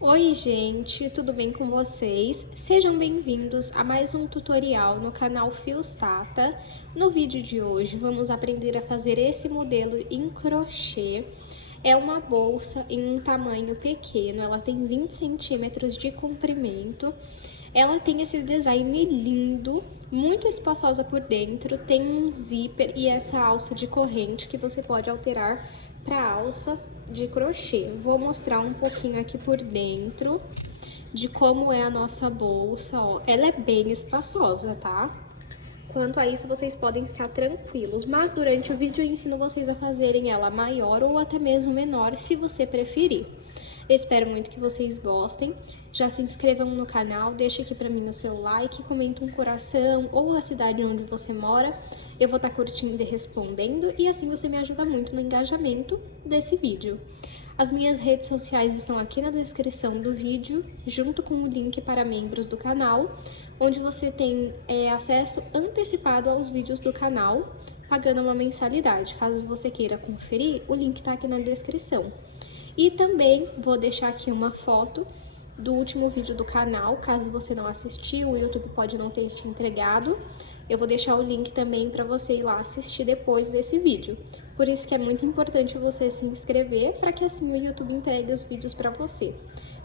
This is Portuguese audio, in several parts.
Oi gente, tudo bem com vocês? Sejam bem-vindos a mais um tutorial no canal Fios Tata. No vídeo de hoje vamos aprender a fazer esse modelo em crochê. É uma bolsa em um tamanho pequeno, ela tem 20 centímetros de comprimento. Ela tem esse design lindo, muito espaçosa por dentro, tem um zíper e essa alça de corrente que você pode alterar para alça de crochê. Vou mostrar um pouquinho aqui por dentro de como é a nossa bolsa, ó. Ela é bem espaçosa, tá? Quanto a isso, vocês podem ficar tranquilos, mas durante o vídeo eu ensino vocês a fazerem ela maior ou até mesmo menor, se você preferir. Eu espero muito que vocês gostem. Já se inscrevam no canal, deixe aqui pra mim o seu like, comenta um coração ou a cidade onde você mora. Eu vou estar curtindo e respondendo e assim você me ajuda muito no engajamento desse vídeo. As minhas redes sociais estão aqui na descrição do vídeo, junto com o link para membros do canal, onde você tem acesso antecipado aos vídeos do canal, pagando uma mensalidade. Caso você queira conferir, o link está aqui na descrição. E também vou deixar aqui uma foto do último vídeo do canal, caso você não assistiu, o YouTube pode não ter te entregado. Eu vou deixar o link também para você ir lá assistir depois desse vídeo. Por isso que é muito importante você se inscrever, para que assim o YouTube entregue os vídeos para você.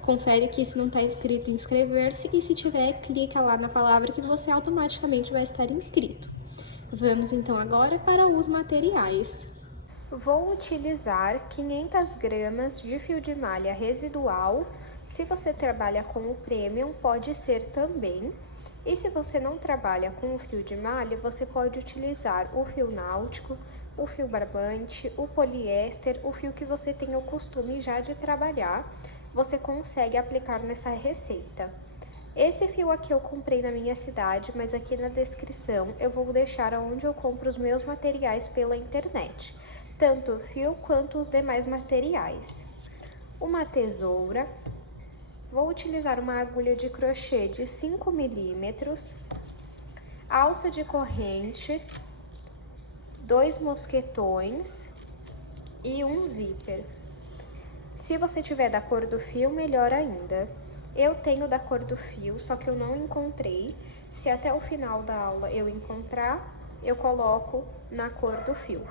Confere que se não está inscrito, inscrever-se, e se tiver, clica lá na palavra que você automaticamente vai estar inscrito. Vamos então agora para os materiais. Vou utilizar 500 gramas de fio de malha residual. Se você trabalha com o Premium, pode ser também. E se você não trabalha com o fio de malha, você pode utilizar o fio náutico, o fio barbante, o poliéster, o fio que você tem o costume já de trabalhar. Você consegue aplicar nessa receita. Esse fio aqui eu comprei na minha cidade, mas aqui na descrição eu vou deixar onde eu compro os meus materiais pela internet, tanto o fio quanto os demais materiais. Uma tesoura, vou utilizar uma agulha de crochê de 5 milímetros, alça de corrente, 2 mosquetões e um zíper. Se você tiver da cor do fio, melhor ainda. Eu tenho da cor do fio, só que eu não encontrei. Se até o final da aula eu encontrar, eu coloco na cor do fio.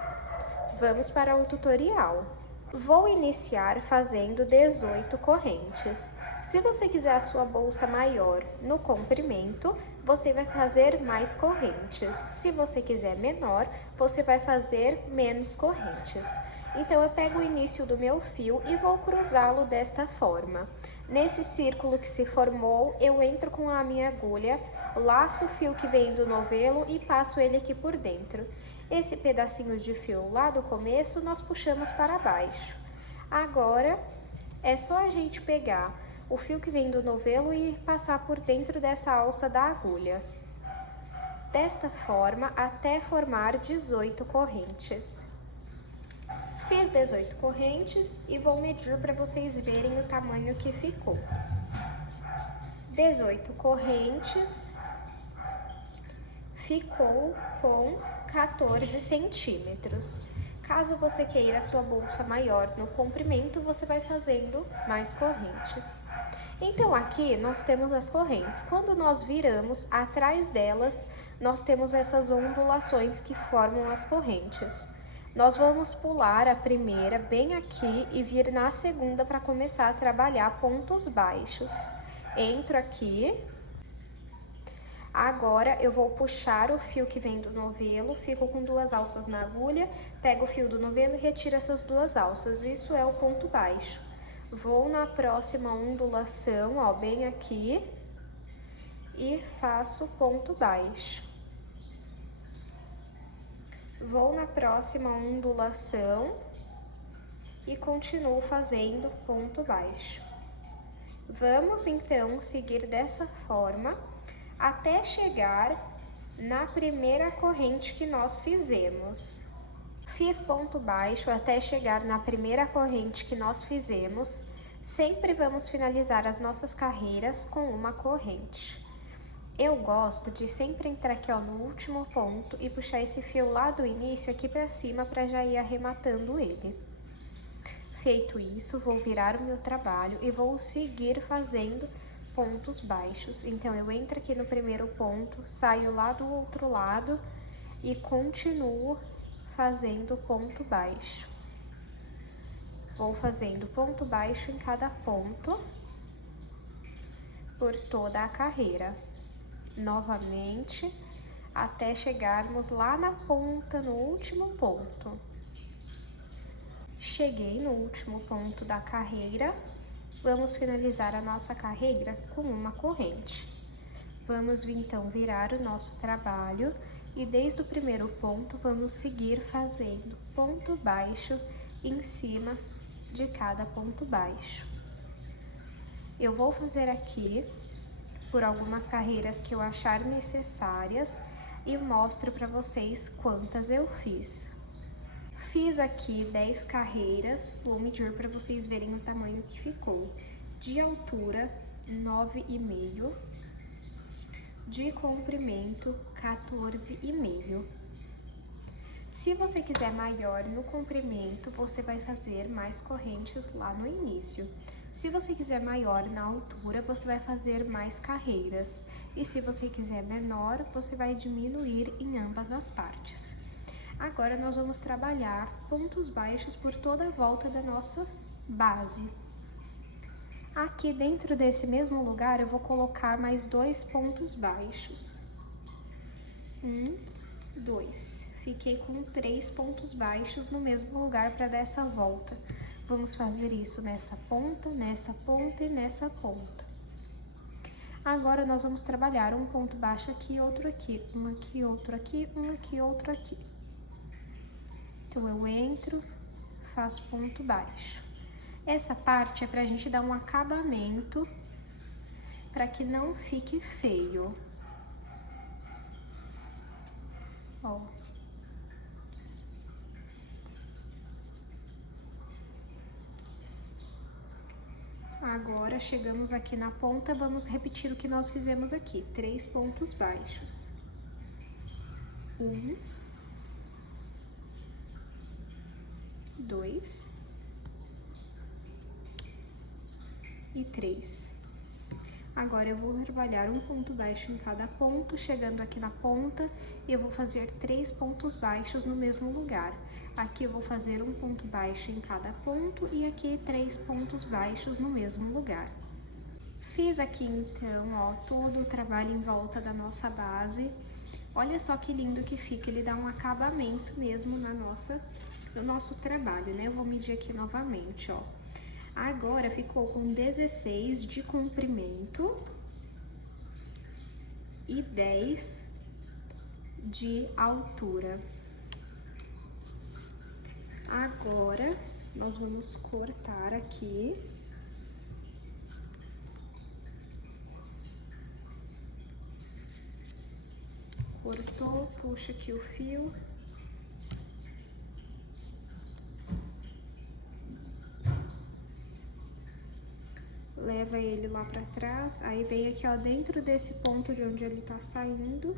Vamos para o tutorial. Vou iniciar fazendo 18 correntes. Se você quiser a sua bolsa maior no comprimento, você vai fazer mais correntes. Se você quiser menor, você vai fazer menos correntes. Então, eu pego o início do meu fio e vou cruzá-lo desta forma. Nesse círculo que se formou, eu entro com a minha agulha, laço o fio que vem do novelo e passo ele aqui por dentro. Esse pedacinho de fio lá do começo, nós puxamos para baixo. Agora, é só a gente pegar o fio que vem do novelo e passar por dentro dessa alça da agulha. Desta forma, até formar 18 correntes. Fiz 18 correntes e vou medir para vocês verem o tamanho que ficou. 18 correntes, ficou com 14 centímetros. Caso você queira a sua bolsa maior no comprimento, você vai fazendo mais correntes. Então, aqui nós temos as correntes. Quando nós viramos, atrás delas, nós temos essas ondulações que formam as correntes. Nós vamos pular a primeira bem aqui e vir na segunda para começar a trabalhar pontos baixos. Entro aqui. Agora, eu vou puxar o fio que vem do novelo, fico com 2 alças na agulha, pego o fio do novelo e retiro essas 2 alças. Isso é o ponto baixo. Vou na próxima ondulação, ó, bem aqui, e faço ponto baixo. Vou na próxima ondulação e continuo fazendo ponto baixo. Vamos, então, seguir dessa forma até chegar na primeira corrente que nós fizemos. Fiz ponto baixo até chegar na primeira corrente que nós fizemos. Sempre vamos finalizar as nossas carreiras com uma corrente. Eu gosto de sempre entrar aqui, ó, no último ponto e puxar esse fio lá do início aqui pra cima pra já ir arrematando ele. Feito isso, vou virar o meu trabalho e vou seguir fazendo pontos baixos. Então, eu entro aqui no primeiro ponto, saio lá do outro lado e continuo fazendo ponto baixo. Vou fazendo ponto baixo em cada ponto por toda a carreira. Novamente, até chegarmos lá na ponta, no último ponto. Cheguei no último ponto da carreira. Vamos finalizar a nossa carreira com uma corrente. Vamos então virar o nosso trabalho e desde o primeiro ponto vamos seguir fazendo ponto baixo em cima de cada ponto baixo. Eu vou fazer aqui por algumas carreiras que eu achar necessárias e mostro para vocês quantas eu fiz. Fiz aqui 10 carreiras, vou medir para vocês verem o tamanho que ficou. De altura, 9,5. De comprimento, 14,5. Se você quiser maior no comprimento, você vai fazer mais correntes lá no início. Se você quiser maior na altura, você vai fazer mais carreiras. E se você quiser menor, você vai diminuir em ambas as partes. Agora, nós vamos trabalhar pontos baixos por toda a volta da nossa base. Aqui dentro desse mesmo lugar, eu vou colocar mais 2 pontos baixos. 1, 2. Fiquei com 3 pontos baixos no mesmo lugar para dar essa volta. Vamos fazer isso nessa ponta e nessa ponta. Agora, nós vamos trabalhar um ponto baixo aqui, outro aqui. Um aqui, outro aqui, um aqui, outro aqui. Então, eu entro, faço ponto baixo. Essa parte é pra gente dar um acabamento, para que não fique feio. Ó. Agora, chegamos aqui na ponta, vamos repetir o que nós fizemos aqui. 3 pontos baixos. 1, 2 e 3. Agora, eu vou trabalhar um ponto baixo em cada ponto. Chegando aqui na ponta, eu vou fazer 3 pontos baixos no mesmo lugar. Aqui eu vou fazer um ponto baixo em cada ponto e aqui 3 pontos baixos no mesmo lugar. Fiz aqui então, ó, todo o trabalho em volta da nossa base. Olha só que lindo que fica, ele dá um acabamento mesmo no nosso trabalho, né? Eu vou medir aqui novamente, ó. Agora, ficou com 16 de comprimento e 10 de altura. Agora, nós vamos cortar aqui. Cortou, puxa aqui o fio. Leva ele lá pra trás, aí vem aqui, ó, dentro desse ponto de onde ele tá saindo.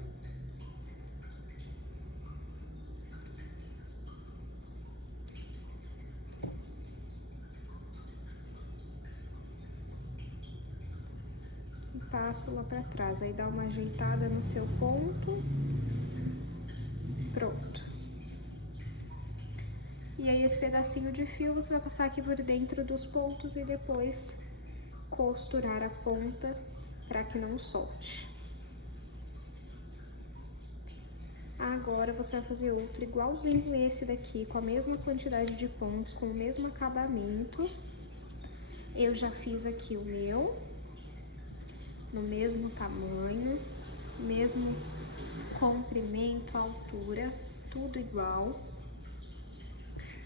E passo lá pra trás, aí dá uma ajeitada no seu ponto. Pronto. E aí, esse pedacinho de fio, você vai passar aqui por dentro dos pontos e depois costurar a ponta para que não solte. Agora, você vai fazer outro igualzinho esse daqui, com a mesma quantidade de pontos, com o mesmo acabamento. Eu já fiz aqui o meu, no mesmo tamanho, mesmo comprimento, altura, tudo igual.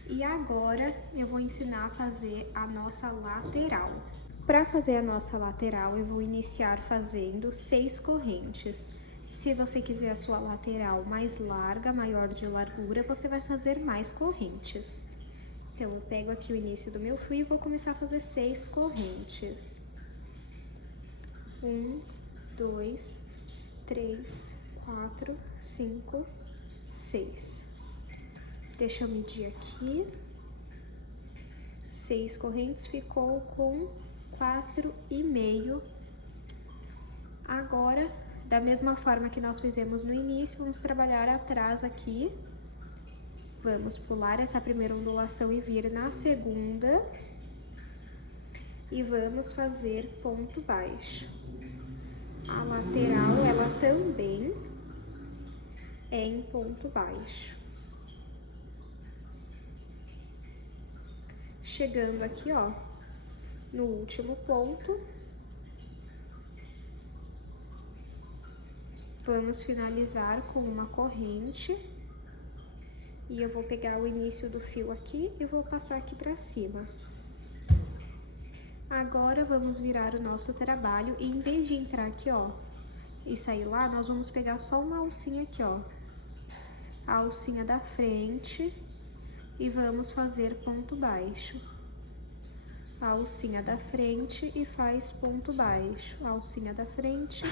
E agora, eu vou ensinar a fazer a nossa lateral. Para fazer a nossa lateral, eu vou iniciar fazendo 6 correntes. Se você quiser a sua lateral mais larga, maior de largura, você vai fazer mais correntes. Então, eu pego aqui o início do meu fio e vou começar a fazer 6 correntes. 1, 2, 3, 4, 5, 6. Deixa eu medir aqui. 6 correntes, ficou com 4,5. Agora, da mesma forma que nós fizemos no início, vamos trabalhar atrás aqui. Vamos pular essa primeira ondulação e vir na segunda. E vamos fazer ponto baixo. A lateral, ela também é em ponto baixo. Chegando aqui, ó, no último ponto, vamos finalizar com uma corrente. E eu vou pegar o início do fio aqui e vou passar aqui pra cima. Agora, vamos virar o nosso trabalho e em vez de entrar aqui, ó, e sair lá, nós vamos pegar só uma alcinha aqui, ó. A alcinha da frente e vamos fazer ponto baixo. A alcinha da frente e faz ponto baixo. A alcinha da frente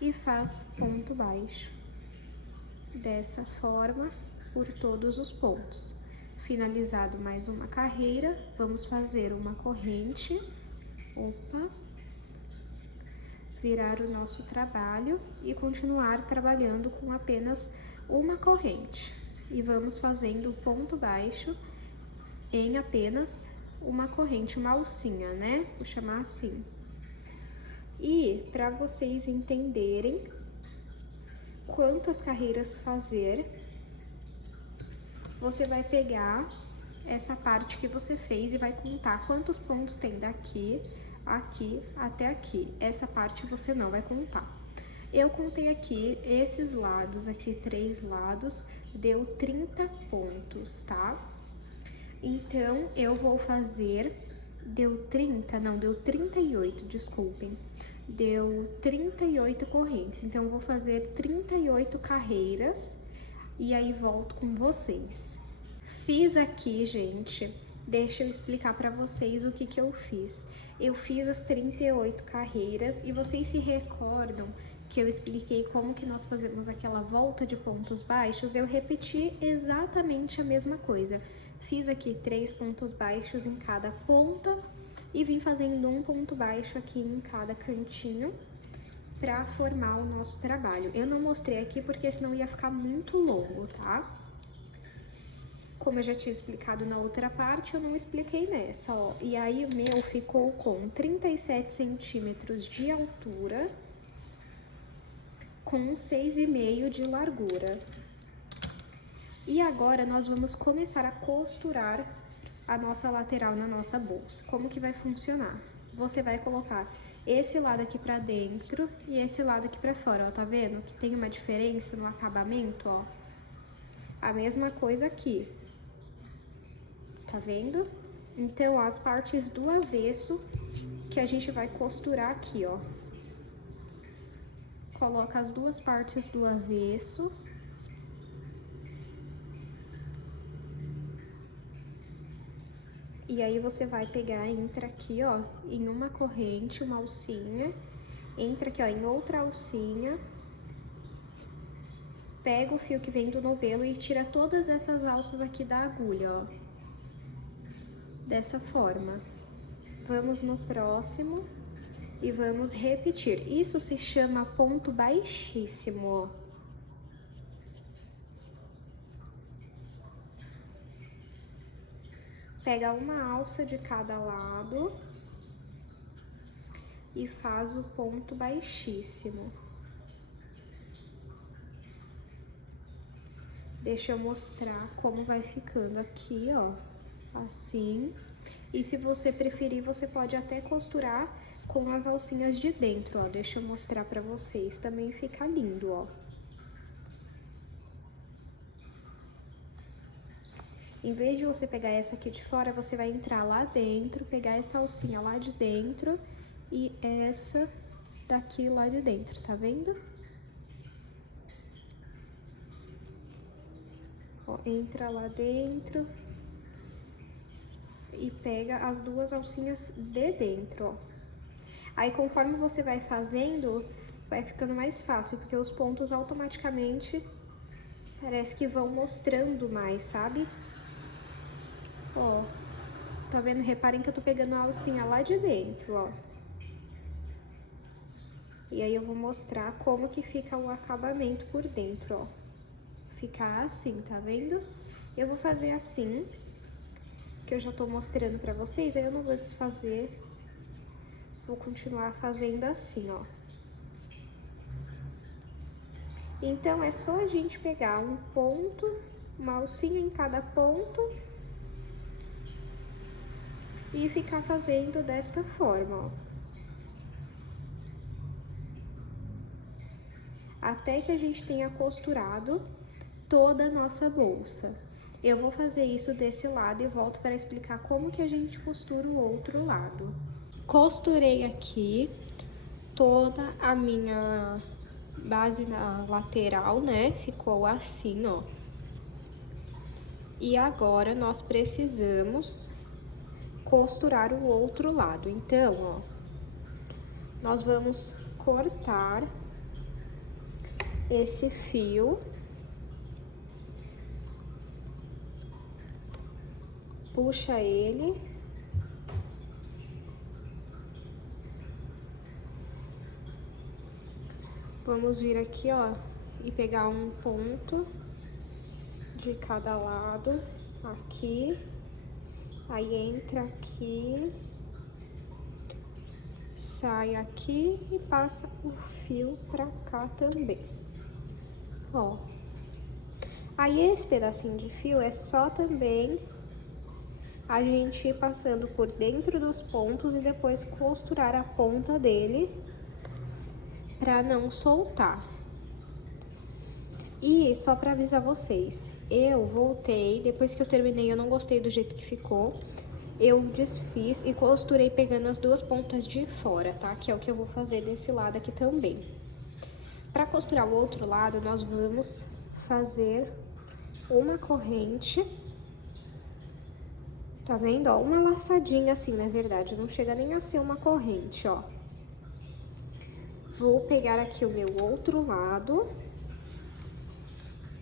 e faz ponto baixo. Dessa forma, por todos os pontos. Finalizado mais uma carreira, vamos fazer uma corrente. Opa! Virar o nosso trabalho e continuar trabalhando com apenas uma corrente. E vamos fazendo ponto baixo em apenas uma corrente, uma alcinha, né? Vou chamar assim. E para vocês entenderem quantas carreiras fazer, você vai pegar essa parte que você fez e vai contar quantos pontos tem daqui, aqui, até aqui. Essa parte você não vai contar. Eu contei aqui, esses lados aqui, 3 lados, deu 30 pontos, tá? Então, eu vou fazer, deu 30, não, deu 38, desculpem. Deu 38 correntes, então eu vou fazer 38 carreiras e aí volto com vocês. Fiz aqui, gente, deixa eu explicar pra vocês o que que eu fiz. Eu fiz as 38 carreiras e vocês se recordam que eu expliquei como que nós fazemos aquela volta de pontos baixos? Eu repeti exatamente a mesma coisa. Fiz aqui 3 pontos baixos em cada ponta e vim fazendo um ponto baixo aqui em cada cantinho pra formar o nosso trabalho. Eu não mostrei aqui porque senão ia ficar muito longo, tá? Como eu já tinha explicado na outra parte, eu não expliquei nessa, ó. E aí o meu ficou com 37 centímetros de altura, com 6,5 de largura. E agora nós vamos começar a costurar a nossa lateral na nossa bolsa. Como que vai funcionar? Você vai colocar esse lado aqui pra dentro e esse lado aqui pra fora, ó, tá vendo? Que tem uma diferença no acabamento, ó. A mesma coisa aqui. Tá vendo? Então, ó, as partes do avesso que a gente vai costurar aqui, ó. Coloca as duas partes do avesso. E aí, você vai pegar, entra aqui, ó, em uma corrente, uma alcinha. Entra aqui, ó, em outra alcinha. Pega o fio que vem do novelo e tira todas essas alças aqui da agulha, ó. Dessa forma. Vamos no próximo e vamos repetir. Isso se chama ponto baixíssimo, ó. Pega uma alça de cada lado e faz o ponto baixíssimo. Deixa eu mostrar como vai ficando aqui, ó. Assim. E se você preferir, você pode até costurar com as alcinhas de dentro, ó. Deixa eu mostrar pra vocês. Também fica lindo, ó. Em vez de você pegar essa aqui de fora, você vai entrar lá dentro, pegar essa alcinha lá de dentro e essa daqui lá de dentro, tá vendo? Ó, entra lá dentro e pega as duas alcinhas de dentro, ó. Aí, conforme você vai fazendo, vai ficando mais fácil, porque os pontos automaticamente parece que vão mostrando mais, sabe? Ó, Tá vendo? Reparem que eu tô pegando a alcinha lá de dentro, ó. E aí eu vou mostrar como que fica o acabamento por dentro, ó. Fica assim, tá vendo? Eu vou fazer assim, que eu já tô mostrando pra vocês, aí eu não vou desfazer. Vou continuar fazendo assim, ó. Então, é só a gente pegar um ponto, uma alcinha em cada ponto e ficar fazendo desta forma, ó. Até que a gente tenha costurado toda a nossa bolsa. Eu vou fazer isso desse lado e volto para explicar como que a gente costura o outro lado. Costurei aqui toda a minha base na lateral, né? Ficou assim, ó. E agora nós precisamos costurar o outro lado. Então, ó, nós vamos cortar esse fio. Puxa ele. Vamos vir aqui, ó, e pegar um ponto de cada lado, aqui, aí entra aqui, sai aqui e passa o fio pra cá também, ó. Aí esse pedacinho de fio é só também a gente ir passando por dentro dos pontos e depois costurar a ponta dele pra não soltar. E só pra avisar vocês, eu voltei, depois que eu terminei eu não gostei do jeito que ficou, eu desfiz e costurei pegando as duas pontas de fora, tá? Que é o que eu vou fazer desse lado aqui também. Pra costurar o outro lado, nós vamos fazer uma corrente, tá vendo? Ó, uma laçadinha assim, na verdade, não chega nem a ser uma corrente, ó. Vou pegar aqui o meu outro lado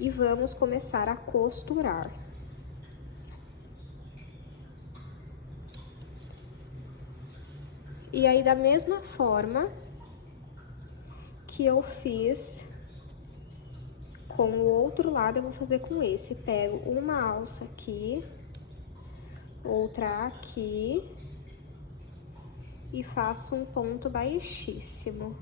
e vamos começar a costurar. E aí, da mesma forma que eu fiz com o outro lado, eu vou fazer com esse. Pego uma alça aqui, outra aqui, e faço um ponto baixíssimo.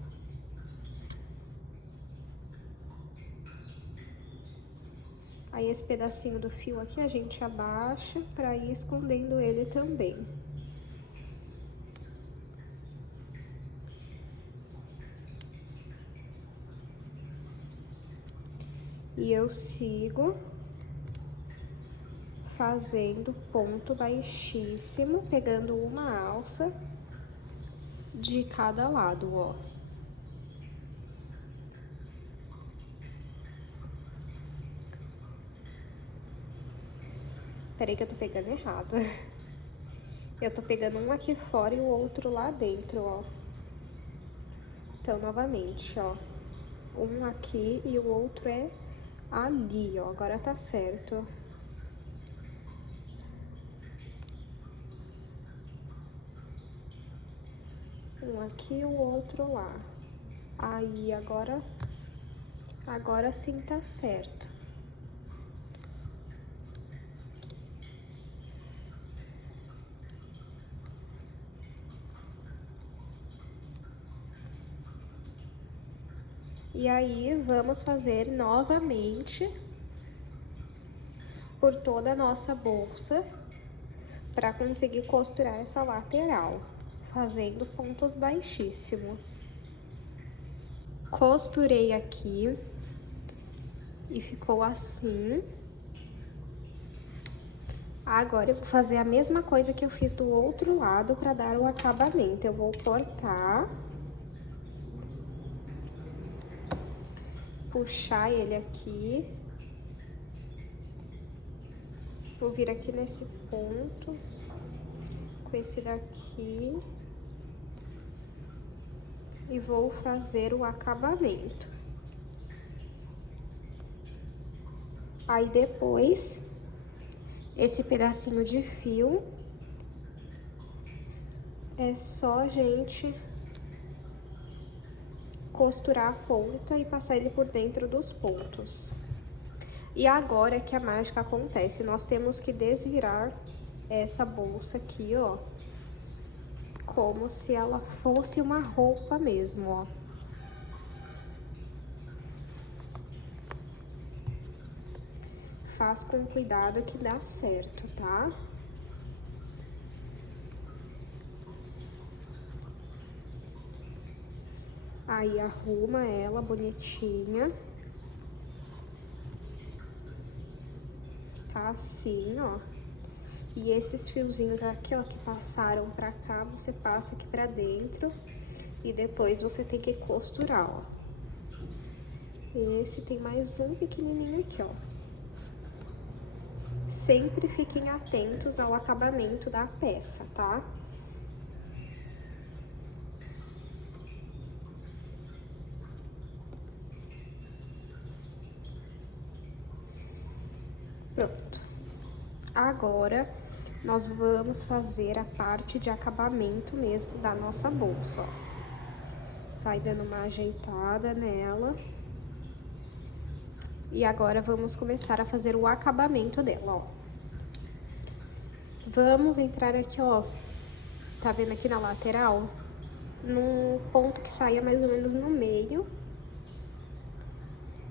Aí, esse pedacinho do fio aqui, a gente abaixa pra ir escondendo ele também. E eu sigo fazendo ponto baixíssimo, pegando uma alça de cada lado, ó. Peraí que eu tô pegando errado. Eu tô pegando um aqui fora e o outro lá dentro, ó. Então, novamente, ó. Um aqui e o outro é ali, ó. Agora tá certo. Um aqui e o outro lá. Aí, agora sim tá certo. E aí, vamos fazer novamente por toda a nossa bolsa para conseguir costurar essa lateral, fazendo pontos baixíssimos. Costurei aqui e ficou assim. Agora, eu vou fazer a mesma coisa que eu fiz do outro lado para dar o acabamento. Eu vou cortar, puxar ele aqui, vou vir aqui nesse ponto, com esse daqui, e vou fazer o acabamento. Aí, depois, esse pedacinho de fio, é só a gente costurar a ponta e passar ele por dentro dos pontos. E agora é que a mágica acontece, nós temos que desvirar essa bolsa aqui, ó, como se ela fosse uma roupa mesmo, ó. Faz com cuidado que dá certo, tá? Aí arruma ela bonitinha. Tá assim, ó. E esses fiozinhos aqui, ó, que passaram pra cá, você passa aqui pra dentro. E depois você tem que costurar, ó. Esse tem mais um pequenininho aqui, ó. Sempre fiquem atentos ao acabamento da peça, tá? Pronto. Agora, nós vamos fazer a parte de acabamento mesmo da nossa bolsa, ó. Vai dando uma ajeitada nela. E agora, vamos começar a fazer o acabamento dela, ó. Vamos entrar aqui, ó. Tá vendo aqui na lateral? No ponto que saia mais ou menos no meio.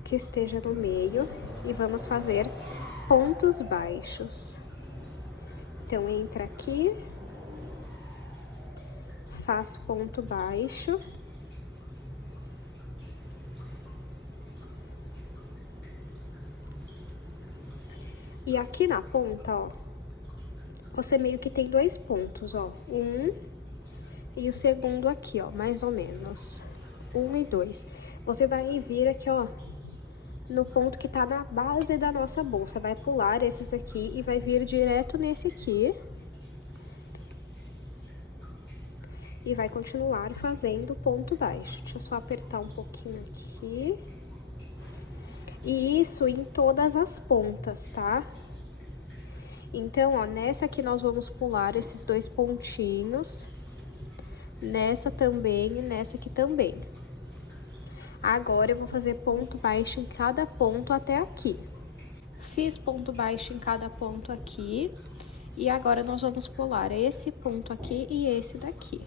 Que esteja no meio. E vamos fazer pontos baixos. Então, entra aqui, faz ponto baixo. E aqui na ponta, ó, você meio que tem dois pontos, ó. Um e o segundo aqui, ó, mais ou menos. 1 e 2. Você vai vir aqui, ó, no ponto que tá na base da nossa bolsa. Vai pular esses aqui e vai vir direto nesse aqui. E vai continuar fazendo ponto baixo. Deixa eu só apertar um pouquinho aqui. E isso em todas as pontas, tá? Então, ó, nessa aqui nós vamos pular esses dois pontinhos. Nessa também e nessa aqui também. Agora, eu vou fazer ponto baixo em cada ponto até aqui. Fiz ponto baixo em cada ponto aqui. E agora, nós vamos pular esse ponto aqui e esse daqui.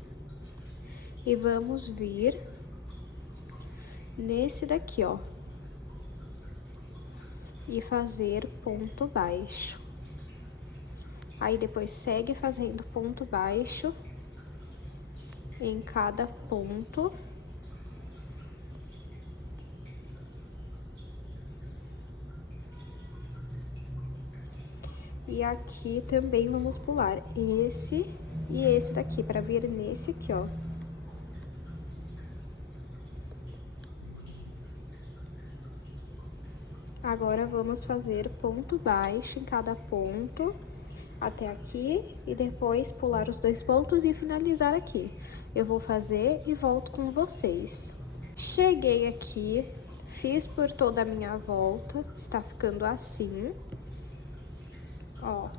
E vamos vir nesse daqui, ó. E fazer ponto baixo. Aí, depois segue fazendo ponto baixo em cada ponto. E aqui também vamos pular esse e esse daqui, pra vir nesse aqui, ó. Agora, vamos fazer ponto baixo em cada ponto, até aqui, e depois pular os dois pontos e finalizar aqui. Eu vou fazer e volto com vocês. Cheguei aqui, fiz por toda a minha volta, está ficando assim, ó.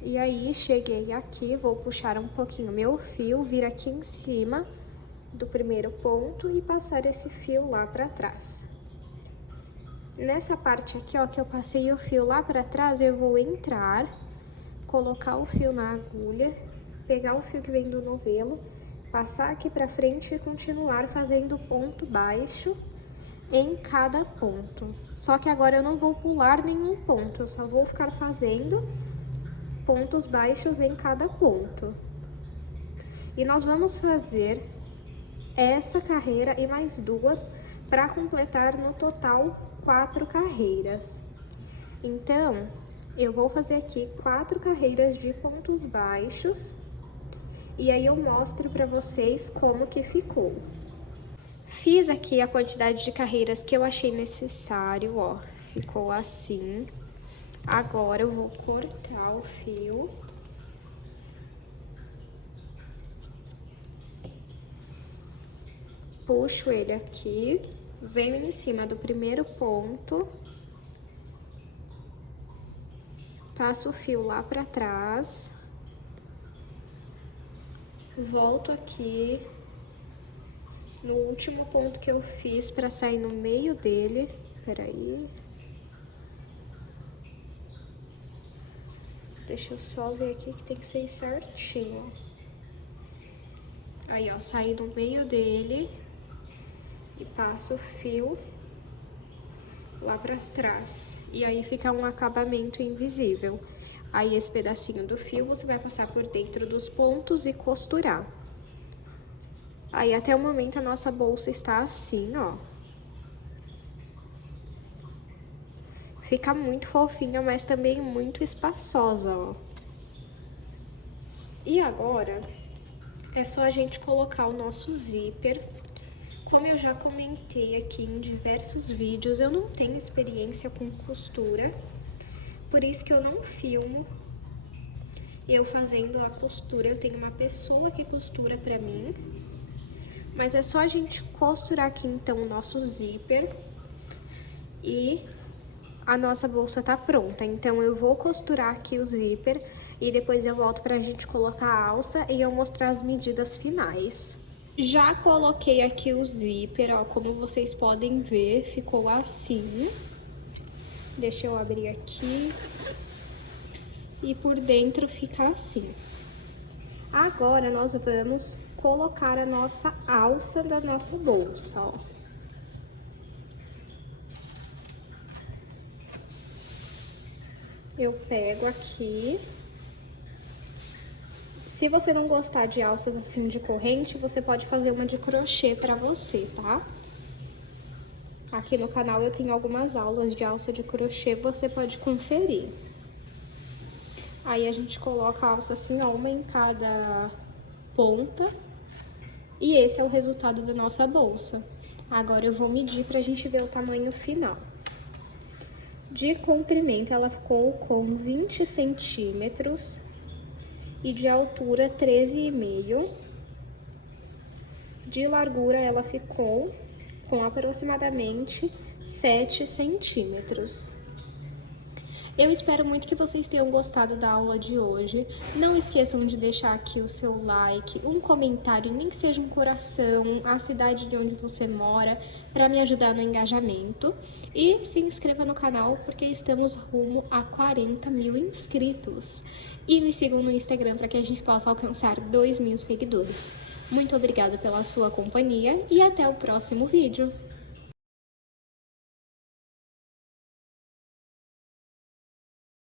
E aí, cheguei aqui, vou puxar um pouquinho meu fio, vir aqui em cima do primeiro ponto e passar esse fio lá pra trás. Nessa parte aqui, ó, que eu passei o fio lá pra trás, eu vou entrar, colocar o fio na agulha, pegar o fio que vem do novelo, passar aqui pra frente e continuar fazendo ponto baixo em cada ponto. Só que agora eu não vou pular nenhum ponto, eu só vou ficar fazendo pontos baixos em cada ponto. E nós vamos fazer essa carreira e mais duas para completar no total 4 carreiras. Então, eu vou fazer aqui 4 carreiras de pontos baixos e aí eu mostro para vocês como que ficou. Fiz aqui a quantidade de carreiras que eu achei necessário, ó, ficou assim. Agora eu vou cortar o fio. Puxo ele aqui, venho em cima do primeiro ponto, passo o fio lá pra trás Volto aqui no último ponto que eu fiz pra sair no meio dele. Peraí. Deixa eu só ver aqui que tem que ser certinho. Aí, ó, saí no meio dele e passo o fio lá pra trás. E aí fica um acabamento invisível. Aí esse pedacinho do fio você vai passar por dentro dos pontos e costurar. Aí até o momento a nossa bolsa está assim, ó. Fica muito fofinha, mas também muito espaçosa, ó. E agora é só a gente colocar o nosso zíper. Como eu já comentei aqui em diversos vídeos, eu não tenho experiência com costura, por isso que eu não filmo eu fazendo a costura. Eu tenho uma pessoa que costura pra mim, mas é só a gente costurar aqui então o nosso zíper e a nossa bolsa tá pronta. Então eu vou costurar aqui o zíper e depois eu volto pra gente colocar a alça e eu mostrar as medidas finais. Já coloquei aqui o zíper, ó, como vocês podem ver, ficou assim. Deixa eu abrir aqui. E por dentro fica assim. Agora nós vamos colocar a nossa alça da nossa bolsa, ó. Eu pego aqui. Se você não gostar de alças assim de corrente, você pode fazer uma de crochê pra você, tá? Aqui no canal eu tenho algumas aulas de alça de crochê, você pode conferir. Aí a gente coloca a alça assim, ó, uma em cada ponta. E esse é o resultado da nossa bolsa. Agora eu vou medir pra gente ver o tamanho final. De comprimento ela ficou com 20 centímetros. E de altura 13,5. De largura ela ficou com aproximadamente 7 centímetros. Eu espero muito que vocês tenham gostado da aula de hoje. Não esqueçam de deixar aqui o seu like, um comentário, nem que seja um coração, a cidade de onde você mora, para me ajudar no engajamento. E se inscreva no canal, porque estamos rumo a 40 mil inscritos. E me sigam no Instagram para que a gente possa alcançar 2.000 seguidores. Muito obrigada pela sua companhia e até o próximo vídeo.